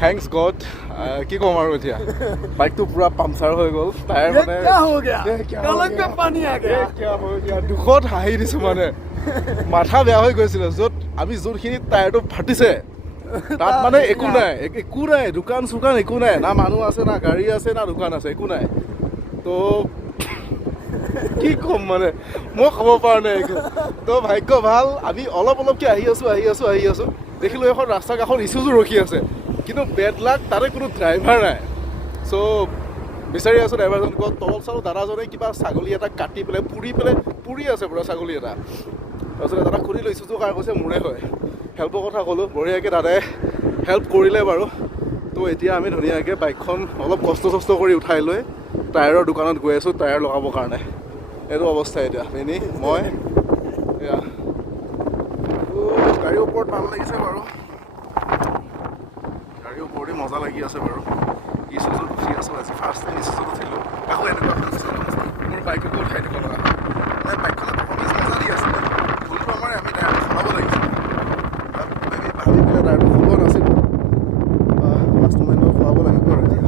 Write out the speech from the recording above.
thanks god কি ক'ম আৰু এতিয়া বাইকটো পুৰা পামচাৰ হৈ গ'ল টায়াৰ মানে দুখত হাঁহি দিছোঁ মানে মাথা বেয়া হৈ গৈছিলে য'ত আমি যোনখিনি টায়াৰটো ফাটিছে তাত মানে একো নাই দোকান চোকান একো নাই না মানুহ আছে না গাড়ী আছে না দোকান আছে একো নাই তো কি ক'ম মানে মই ক'ব পৰা নাই একো তো ভাগ্য ভাল আমি অলপকৈ আহি আছোঁ দেখিলোঁ এখন ৰাস্তাৰ কাষত ইছুজু ৰখি আছে কিন্তু বেড লাক তাতে কোনো ড্ৰাইভাৰ নাই চ' বিচাৰি আছোঁ ড্ৰাইভাৰজন ক'ত তলত চাওঁ দাদাজনে কিবা ছাগলী এটা কাটি পেলাই পুৰি আছে পুৰা ছাগলী এটা তাৰপিছত দাদাক সুধিলোঁ ইছুজু কাৰ কৈছে মোৰে হয় হেল্পৰ কথা ক'লোঁ বঢ়িয়াকৈ দাদাই হেল্প কৰিলে বাৰু তো এতিয়া আমি ধুনীয়াকৈ বাইকখন অলপ কষ্ট কৰি উঠাই লৈ টায়াৰৰ দোকানত গৈ আছোঁ টায়াৰ লগাবৰ কাৰণে এইটো অৱস্থা এতিয়া এনেই মই এয়া গাড়ীৰ ওপৰত ভাল লাগিছে বাৰু গাড়ীৰ ওপৰতে মজা লাগি আছে বাৰু ইছুজুত উঠি আছোঁ আজি ফাৰ্ষ্ট টাইম ইছুজুত উঠিলোঁ আকৌ এনেকুৱা মোৰ বাইকতো উঠাই দিব লগা মানে বাইকখনত পাৰফৰ্মেঞ্চ মজা দি আছিলে ভুলটো আমাৰ আমি টায়াৰটো সলাব লাগিছিল আমি ভাবি পেলাই টায়াৰটো সলোৱা নাছিলোঁ লাষ্ট মমেণ্টত সলাব লাগিব আৰু এতিয়া